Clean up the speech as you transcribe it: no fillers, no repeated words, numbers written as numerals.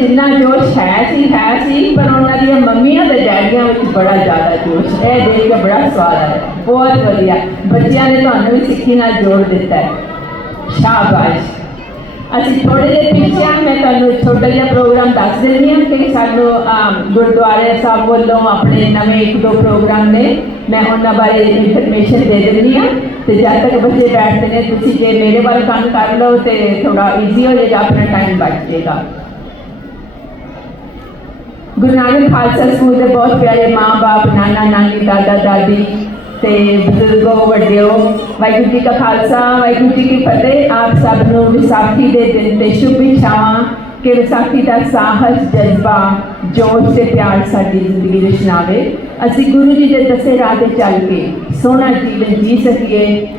जिन्ना जोश है सी पर उन्होंने मम्मियां ते डैडियां में बड़ा ज़्यादा जोश है। देख के बड़ा स्वाद आया, बहुत वधिया। बच्चों ने तुहानू भी सिक्खी नाल जोड़ दिता है, शाबाश। ਅਸੀਂ थोड़े देर पिछे मैं तुहानू छोटा जिहा प्रोग्राम दस देनी हाँ कि सानू गुरुद्वारे साहब वालों अपने नवे एक दो प्रोग्राम ने, मैं उन्होंने बारे इन्फॉर्मेशन दे देनी हाँ। तो जब तक बच्चे बैठते हैं तुसीं जे मेरे वाल काम कर लो तो थोड़ा ईजी हो जाएगा, अपना टाइम बच जाएगा। गुरु नानक खालसा स्कूल के बहुत प्यारे माँ बाप, नाना नानी, दादा दादी ते बजुर्गों वड्डिओ, वाहिगुरू जी का खालसा वाहिगुरू जी की फतेह। आप सब नूं विसाखी के दिन ते शुभ इच्छावां कि विसाखी का साहस, जज्बा, जोश से प्यार साडी जिंदगी विच नावे। असीं गुरु जी के दसे राह ते चल के सोहना जीवन जी सकीए।